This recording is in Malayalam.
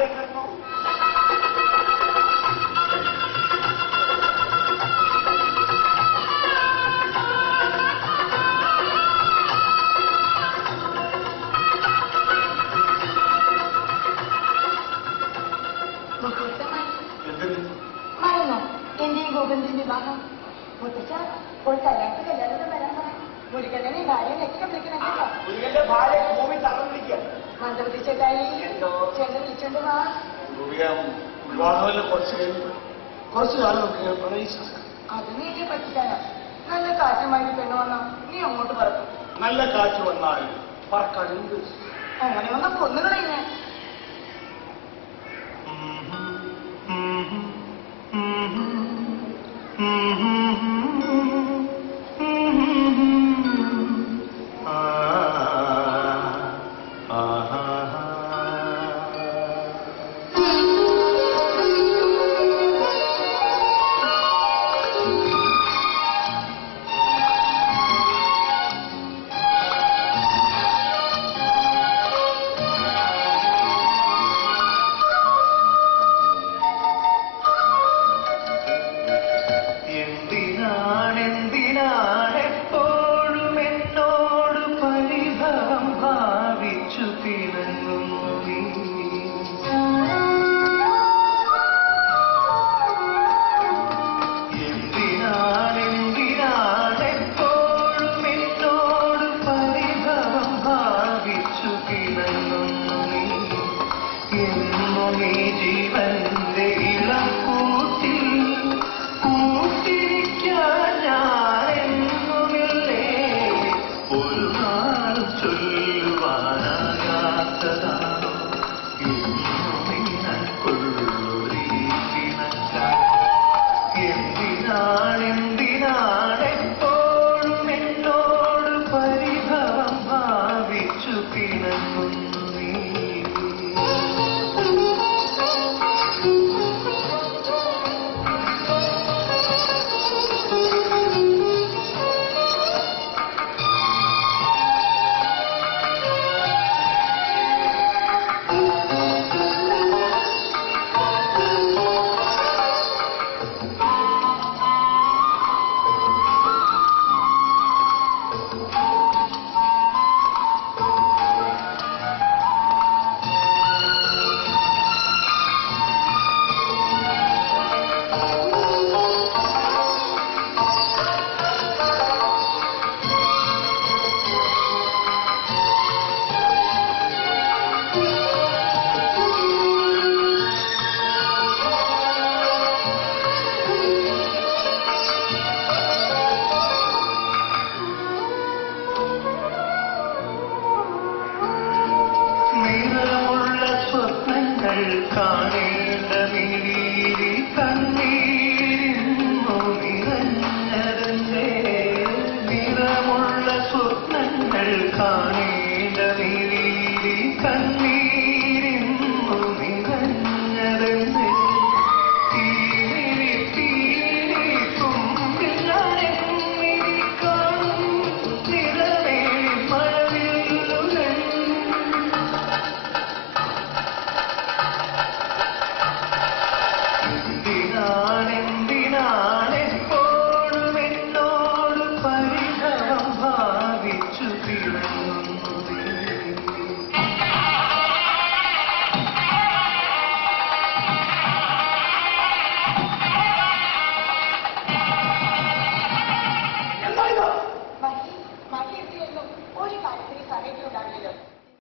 വെക്കുന്നു. മറന്നോ എന്റെയും ഗോപന്റെയും വിവാഹം? മുത്തച്ഛ ഒരു കല്യാണത്തിന് എല്ലാവരും വരാൻ പറ. മുരുകന്റെ ഭാര്യയൊക്കെ വിളിക്കണം കേട്ടോ. മുരുകന്റെ ഭാര്യ ഭൂമി തറന്നു വിളിക്കുക. മന്ത്രപതി ചേട്ടായി ചേട്ടൻ വിളിച്ചോണ്ട് വാ. വിവാഹമല്ല കുറച്ച് കാലം നമുക്ക് പ്രണയിച്ചു. അത് നീ പറ്റിക്കാനോ? നല്ല കാറ്റുമായിട്ട് പെണ്ണു വന്നോ നീ അങ്ങോട്ട് പറക്കും. നല്ല കാറ്റ് വന്നാൽ പറക്കാൻ എന്ത്? അങ്ങനെ വന്ന കൊന്നുകളെ.